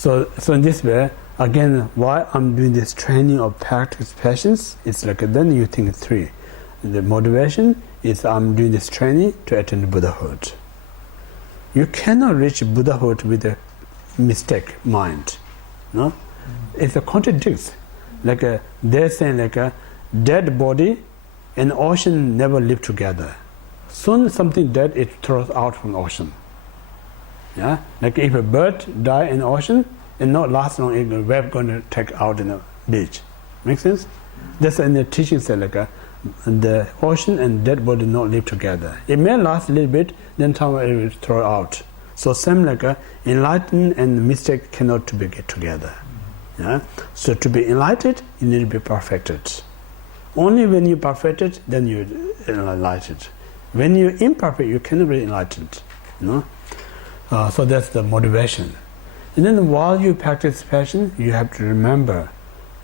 So in this way, again, why I'm doing this training of practice patience, it's like then you think three. The motivation is I'm doing this training to attain Buddhahood. You cannot reach Buddhahood with a mistake mind. No? It's a contradiction. Like they're saying like a dead body and ocean never live together. Soon something dead, it throws out from the ocean. Yeah? Like if a bird die in the ocean, it not last long, it's a web going to take out in the beach. Make sense? That's in the teaching say like the ocean and dead body not live together. It may last a little bit, then time it will throw out. So same like enlightened and mistake cannot to be get together. Yeah? So to be enlightened, you need to be perfected. Only when you perfected, then you enlightened. When you're imperfect, you cannot be enlightened. You know? So that's the motivation. And then while you practice passion, you have to remember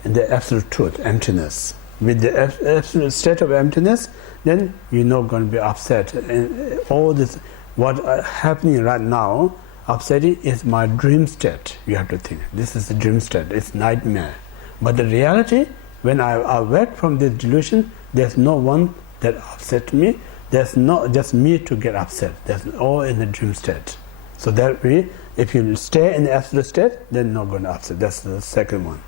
the absolute truth, emptiness. With the absolute state of emptiness, then you're not going to be upset. And all this, what happening right now, upsetting is my dream state. You have to think, this is the dream state, it's nightmare. But the reality, when I awake from this delusion, there's no one that upset me. There's not just me to get upset. There's all in the dream state. So that way, if you stay in the absolute state, then not going to upset. That's the second one.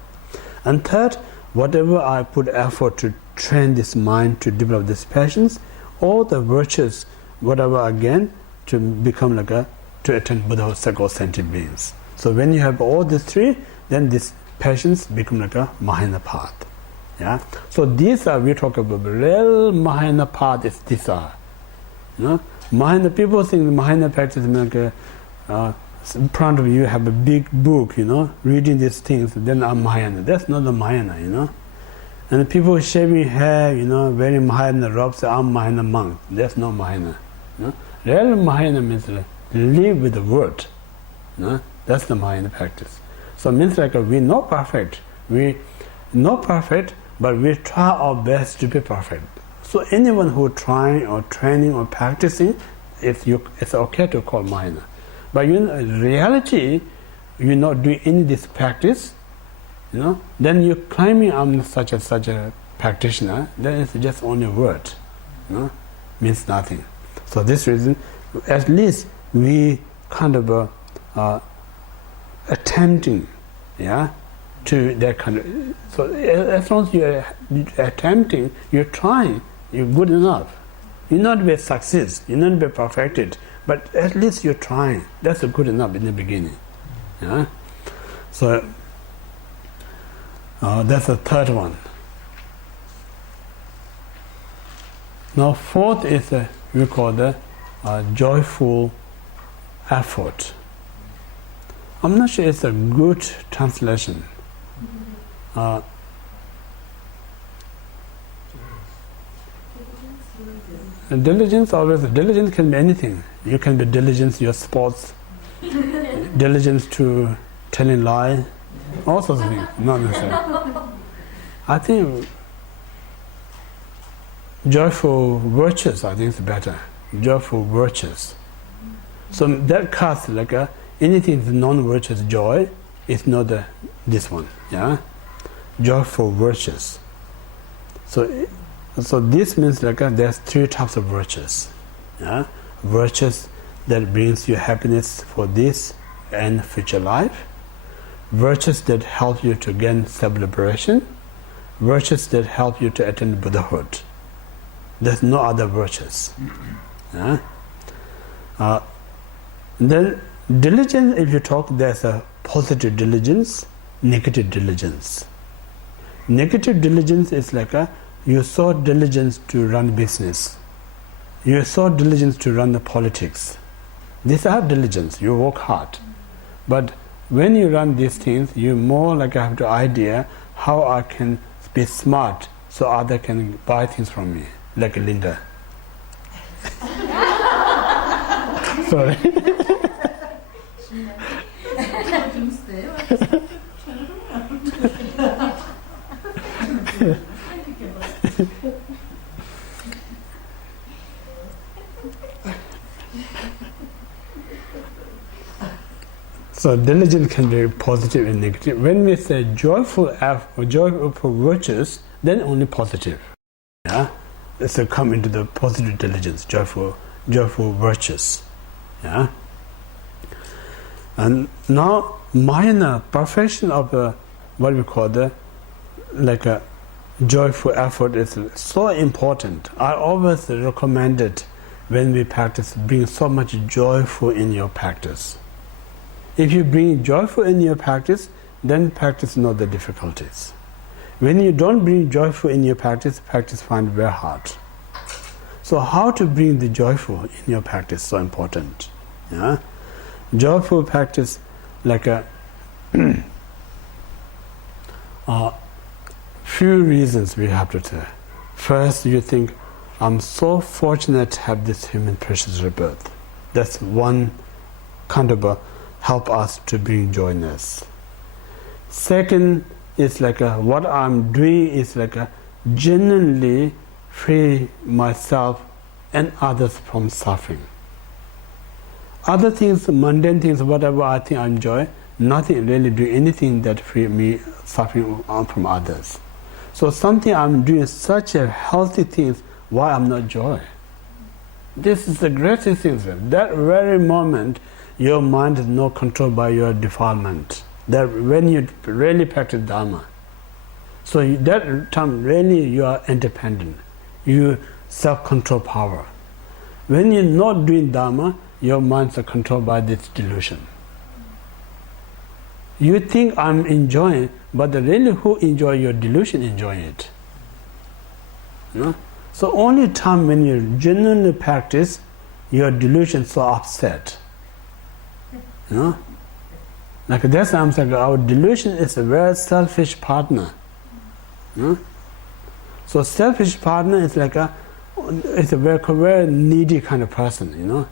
And third, whatever I put effort to train this mind to develop this patience, all the virtues, whatever again, to become like to attain Buddha circle sentient beings. So when you have all these three, then this patience become like a Mahayana path. Yeah. So these are, we talk about real Mahayana path is these are. You know? Mahayana, people think the Mahayana practice is like in front of you have a big book, you know, reading these things, then I'm Mahayana. That's not the Mahayana, you know. And the people shaving hair, you know, wearing Mahayana robes, I'm Mahayana monk. That's not Mahayana. You know? Real Mahayana means live with the word. You know? That's the Mahayana practice. So it means like we're not perfect. We're not perfect, but we try our best to be perfect. So anyone who trying or training or practicing, it's okay to call Mahayana. But in reality, you're not doing any of this practice, you know, then you're claiming I'm such a practitioner, then it's just only a word, you know, means nothing. So this reason, at least we kind of attempting, yeah, to that kind of. So as long as you're attempting, you're trying, you're good enough. You're not be success, you're not be perfected, but at least you're trying. That's good enough in the beginning. Yeah. So that's the third one. Now fourth is we call the joyful effort. I'm not sure it's a good translation. Diligence can be anything. You can be diligent your sports, diligence to telling lie, all sorts of things. Not necessarily. I think joyful virtues, I think is better. Joyful virtues. So that casts like anything is non-virtuous joy is not this one. Yeah, joyful virtues. So this means like there's three types of virtues. Yeah? Virtues that brings you happiness for this and future life. Virtues that help you to gain self-liberation. Virtues that help you to attain Buddhahood. There's no other virtues. Yeah? Then diligence, if you talk, there's a positive diligence, negative diligence. Negative diligence is like you're so diligent to run business. You're so diligent to run the politics. These are diligence, you work hard. But when you run these things, you more like have the idea how I can be smart so others can buy things from me, like Linda. Sorry. So diligence can be positive and negative. When we say joyful virtues, then only positive. Yeah, so come into the positive diligence, joyful virtues. Yeah, and now minor perfection of what we call the a joyful effort is so important. I always recommend it when we practice. Bring so much joyful in your practice. If you bring joyful in your practice, then practice not the difficulties. When you don't bring joyful in your practice find very hard. So how to bring the joyful in your practice is so important. Yeah? Joyful practice few reasons we have to tell. First, you think, I'm so fortunate to have this human precious rebirth. That's one kind of help us to bring joyness. Second is what I'm doing is genuinely free myself and others from suffering. Other things, mundane things, whatever I think I enjoy, nothing really do anything that free me suffering from others. So something I'm doing such a healthy things, why I'm not joy? This is the greatest thing. That very moment, your mind is not controlled by your defilement. That when you really practice Dharma, so that time really you are independent. You self-control power. When you're not doing Dharma, your minds are controlled by this delusion. You think I'm enjoying, but really who enjoy your delusion enjoying it. No? So only time when you genuinely practice, your delusion so upset. No? That's why I'm saying our delusion is a very selfish partner. No? So selfish partner is it's a very needy kind of person,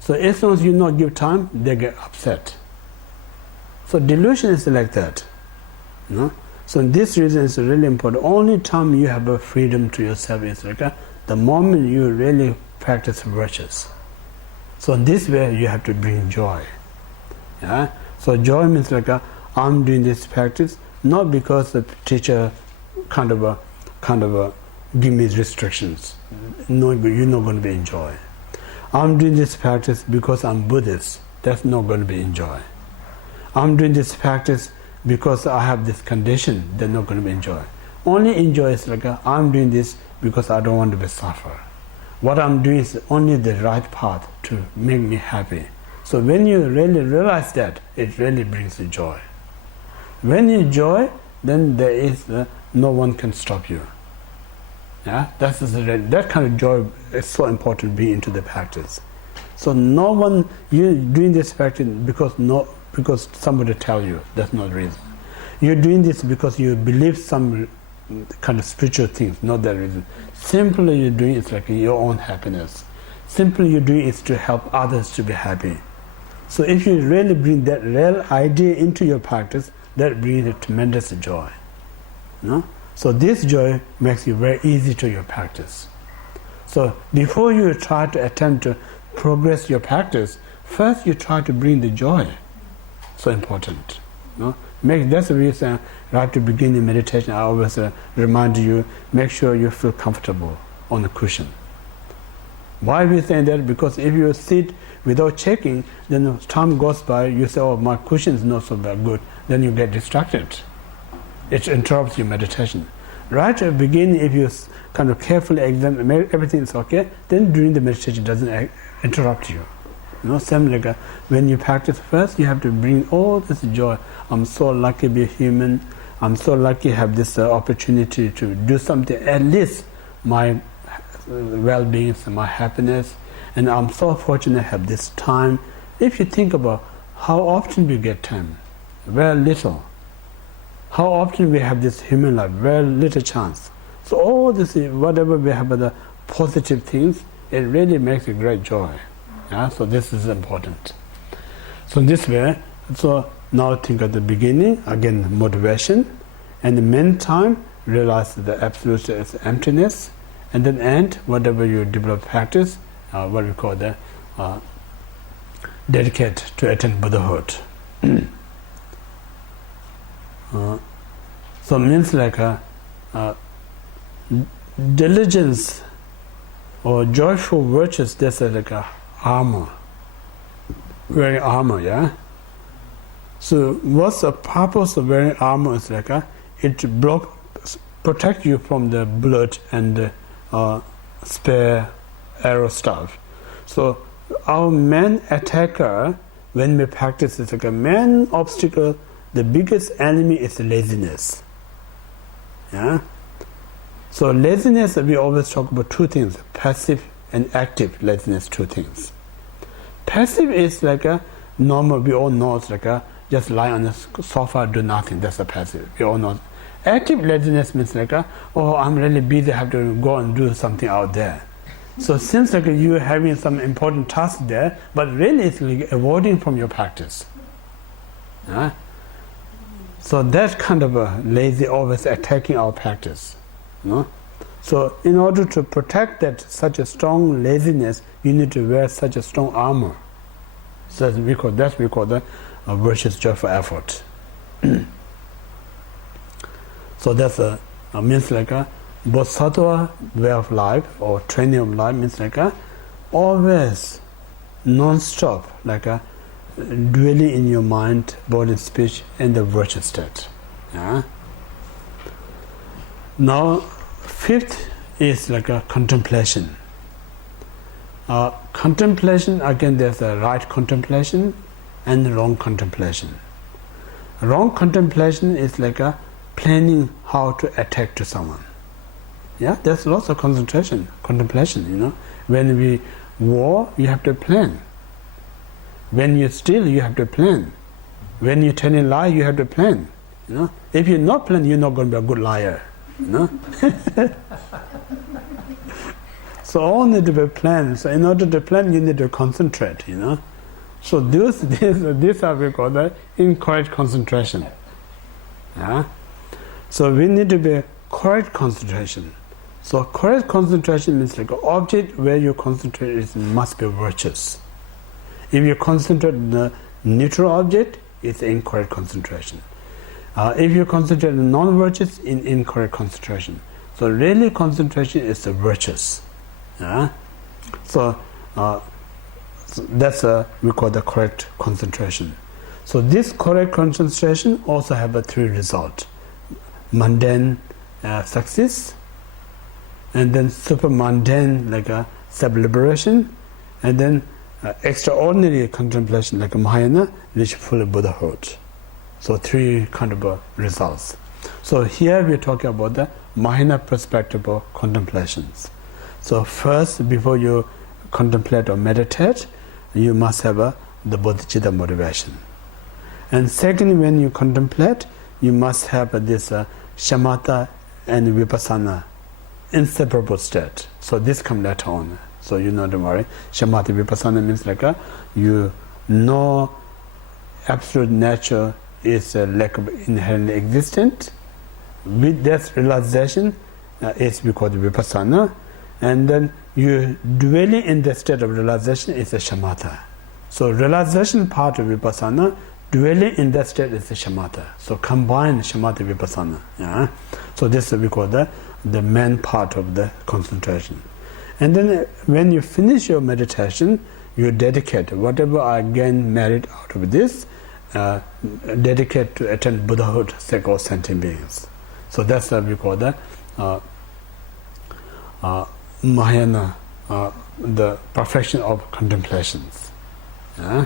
So as long as you not give time, they get upset. So delusion is like that. So this reason is really important. Only time you have a freedom to yourself is the moment you really practice virtues. So in this way you have to bring joy. Yeah? So joy means I'm doing this practice not because the teacher kind of give me restrictions. No, you're not going to be in joy. I'm doing this practice because I'm Buddhist. That's not going to be in joy. I'm doing this practice because I have this condition. They're not going to be enjoy. Only enjoy is I'm doing this because I don't want to be suffer. What I'm doing is only the right path to make me happy. So when you really realize that, it really brings you joy. When you joy, then there is no one can stop you. Yeah, that kind of joy is so important to be into the practice. So no one, you're doing this practice because somebody tell you. That's not the reason. You're doing this because you believe some kind of spiritual things, not that reason. Simply you're doing it's your own happiness. Simply you're doing is to help others to be happy. So if you really bring that real idea into your practice, that brings a tremendous joy. So this joy makes you very easy to your practice. So before you try to attempt to progress your practice, first you try to bring the joy. So important. That's the reason right to begin the meditation I always remind you, make sure you feel comfortable on the cushion. Why we say that? Because if you sit without checking, then time goes by, you say, oh, my cushion is not so good, then you get distracted. It interrupts your meditation. Right at the beginning, if you kind of carefully examine everything is okay, then during the meditation it doesn't interrupt you. Same when you practice first, you have to bring all this joy. I'm so lucky to be human. I'm so lucky to have this opportunity to do something, at least my well-being, my happiness, and I'm so fortunate to have this time. If you think about how often we get time, very little. How often we have this human life, very little chance. So all this, whatever we have the positive things, it really makes a great joy. Yeah, so this is important. So this way, so now think at the beginning, again motivation, and the meantime realize that the absolute is emptiness, and then end whatever you develop practice, what we call the dedicate to attain Buddhahood. So means like diligence or joyful virtues, that's like a armor, wearing armor, yeah? So what's the purpose of wearing armor is like it protect you from the bullet and spear, arrow stuff. So our main attacker, when we practice, is like a main obstacle, the biggest enemy is laziness. Yeah? So laziness, we always talk about two things, passive and active laziness, two things. Passive is like a normal, we all know it's like a just lie on the sofa, do nothing, that's a passive, we all know. Active laziness means like oh, I'm really busy, I have to go and do something out there. So it seems like you're having some important task there, but really it's like avoiding from your practice. Yeah? So that kind of a lazy, always attacking our practice. No? So in order to protect that such a strong laziness, you need to wear such a strong armor. So we call the virtuous joyful effort. So that's means like a bodhisattva way of life or training of life, means like always non-stop, like dwelling in your mind, body, speech, and the virtuous state. Yeah? Now, fifth is like a contemplation. Contemplation, again, there's a right contemplation and wrong contemplation. Wrong contemplation is like a planning how to attack to someone. Yeah, there's lots of contemplation, you know. When we war, you have to plan. When you steal, you have to plan. When you tell a lie, you have to plan. You know, if you're not planning, you're not going to be a good liar. You know. So all need to be planned. So in order to plan, you need to concentrate. You know. So these are we call the incorrect concentration. Yeah. So we need to be correct concentration. So correct concentration means like an object where you concentrate must be virtuous. If you concentrate on the neutral object, it's incorrect concentration. If you concentrate on non-virtuous, in incorrect concentration. So really concentration is the virtuous. Yeah? So that's we call the correct concentration. So this correct concentration also have a three results: mundane success, and then super mundane like a self-liberation, and then extraordinary contemplation like a Mahayana, reach full Buddhahood. So three kind of results. So here we're talking about the Mahayana perspective of contemplations. So first, before you contemplate or meditate, you must have the bodhicitta motivation. And second, when you contemplate, you must have this shamatha and vipassana inseparable state. So this comes later on. So you know, don't worry. Shamatha vipassana means like you know absolute nature is lack of inherently existent. With that realization, it's because of vipassana, and then you dwelling in the state of realization is a shamatha. So realization part of vipassana, dwelling in that state is a shamatha. So combine shamatha vipassana. Yeah? So this we call the main part of the concentration. And then when you finish your meditation, you dedicate whatever I gain merit out of this, dedicate to attain Buddhahood, sake of sentient beings. So that's what we call the Mahayana, the perfection of contemplations. Yeah?